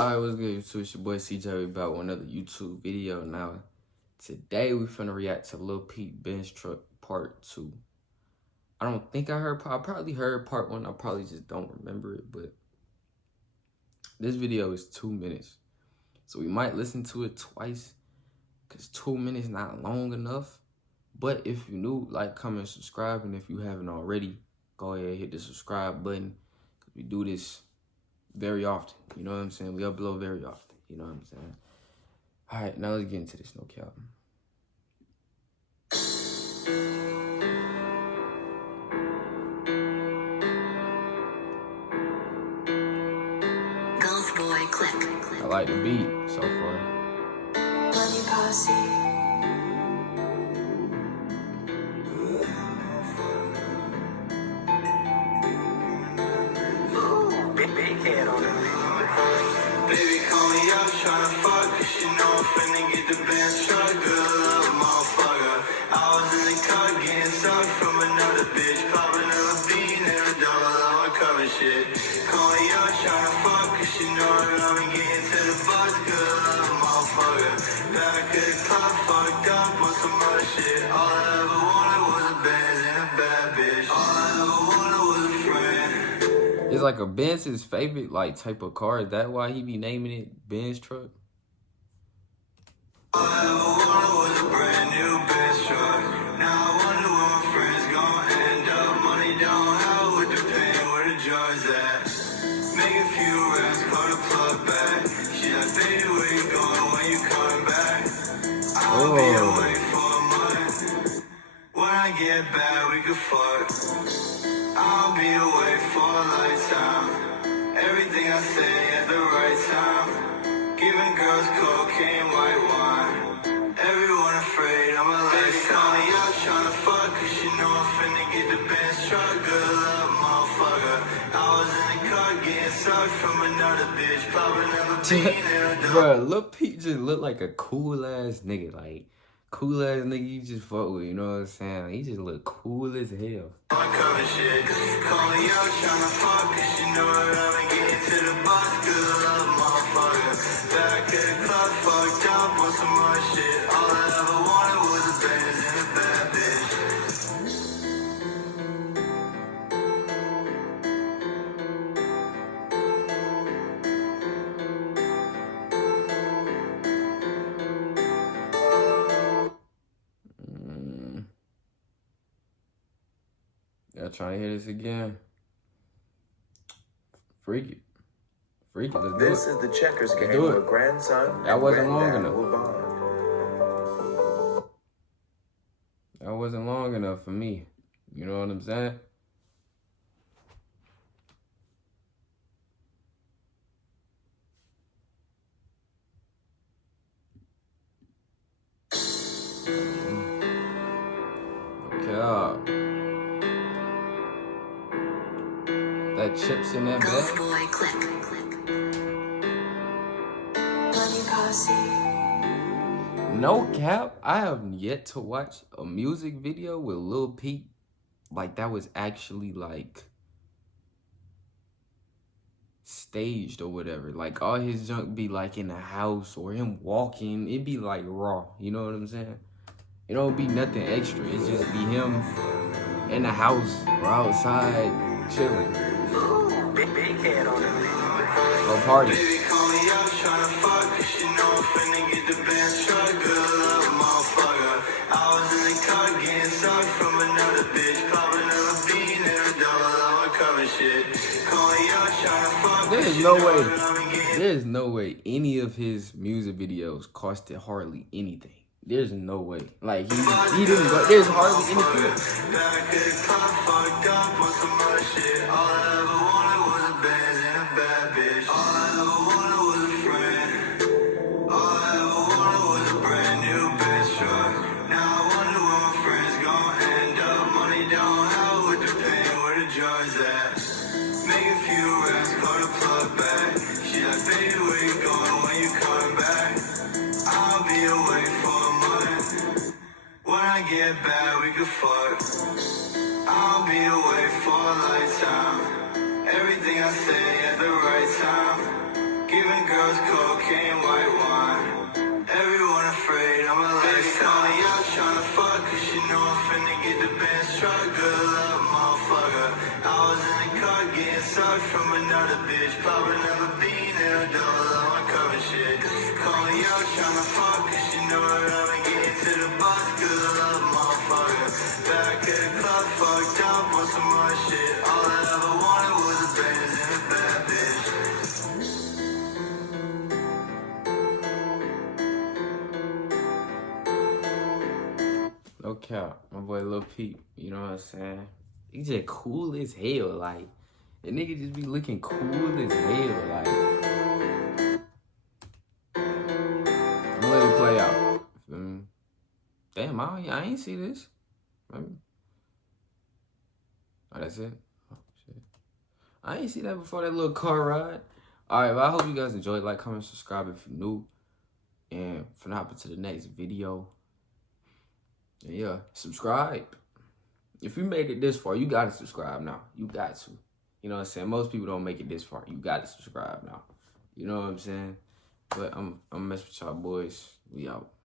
Alright, what's good, YouTube? It's your boy CJ. We back with another YouTube video. Now, today we finna react to LiL PEEP Benz Truck Part 2. I don't think I probably heard Part 1. I probably just don't remember it, but this video is 2 minutes. So we might listen to it twice, because 2 minutes not long enough. But if you're new, like, comment, subscribe, and if you haven't already, go ahead and hit the subscribe button, because we do this very often, you know what I'm saying? We upload very often, you know what I'm saying? All right, now let's get into this, no cap. Golf boy, click. I like the beat so far. Money posse. Baby, call me up, tryna fuck, cause you know I'm finna get the Benz truck. Good love, motherfucker. I was in the car getting sucked from another bitch, popping up a bean and a double on cover shit. Call me up, tryna fuck, cause you know that I'm getting to the bus. Good love, motherfucker. Back at the club, fucked up on some other shit. All I ever wanted was a Benz and a bad bitch. All I ever wanted was a friend. It's like a Benz his favorite like type of car. Is that why he be naming it Benz truck? All I ever wanted was a brand new Benz truck. Now I wonder where my friends gon' end up. Money don't help with the pain, where the joy's at. Make a few racks, call the plug back. Shit, I baby, where you going when you coming back? I'll be away for a month. When I get back, we can fuck. I'll be away for a lifetime. Everything I say at the right time. Giving girls cocaine, white wine. Everyone afraid I'm a lifetime. Call me up tryna fuck, cause you know I'm finna get the Benz truck. Good luck, motherfucker. I was in the car getting sucked from another bitch, popping up a bean and a dog. Bruh, Lil Peep just look like a cool ass nigga. Like, cool ass nigga you just fuck with, you know what I'm saying? He just look cool as hell. I cover shit. Call me up tryna fuck, cause you know that I'm getting to the bus. Good luck, motherfucker. Back at the club, fucked up on some more shit. All I ever wanted was a Benz and a bad bitch. Y'all trying to hear this again? Freak it. Freak it, let's do it. This is the checkers game do it. where grandson That and wasn't long granddad enough. will bond. That wasn't long enough for me. You know what I'm saying? Okay. That chips in that Golf bag. boy, click. Money posse. No cap, I have yet to watch a music video with Lil Peep like that was actually like staged or whatever. Like all his junk be like in the house or him walking. It'd be like raw, you know what I'm saying? It don't be nothing extra. It just be him in the house or outside chilling. Big head on it. Go party. Baby, call me up tryna fuck, cause you know I'm finna get the Benz truck. Good luck, motherfucker. I was in the car getting sucked from another bitch, popping up a bean and a double on cover shit. Call me up tryna fuck. There's no way any of his music videos costed hardly anything. There's no way. Like he didn't go, there's hardly anything. Back at the club, fucked up on some other shit. All I ever wanted was a Benz and a bad bitch. All I ever wanted was a friend. All I ever wanted was a brand new Benz truck. Now I wonder where my friends gon' end up. Money don't help with the pain, where the joy's at. Make a few racks, call the plug back. Shit, I baby, where you going when you coming back? I'll be away for a month. When I get back, we can fuck. I'll be away for a lifetime. Everything I say at the right time. Giving girls cocaine, white wine. Everyone afraid I'm a lifestyle. Y'all tryna fuck, cause you know I'm finna get the Benz truck. Good luck, motherfucker. I was in the car getting sucked from another bitch. Probably never been in a double uncover shit. Calling y'all tryna fuck, cause you know that I've been getting to the bus. Good luck, motherfucker. Back at the club, fucked up on some more shit. All I ever wanted was a Benz and a bad bitch. No cap, my boy Lil Peep, you know what I'm saying? He just cool as hell, like, the nigga just be looking cool as hell, like. I'm gonna let it play out. Damn, I ain't see this. Oh, that's it? Oh, shit. I ain't see that before that little car ride. Alright, well, I hope you guys enjoyed. Like, comment, subscribe if you're new. And for hopping to the next video. And yeah, subscribe. If you made it this far, you gotta subscribe now. You got to. You know what I'm saying? Most people don't make it this far. You gotta subscribe now. You know what I'm saying? But I'm mess with y'all boys. We out.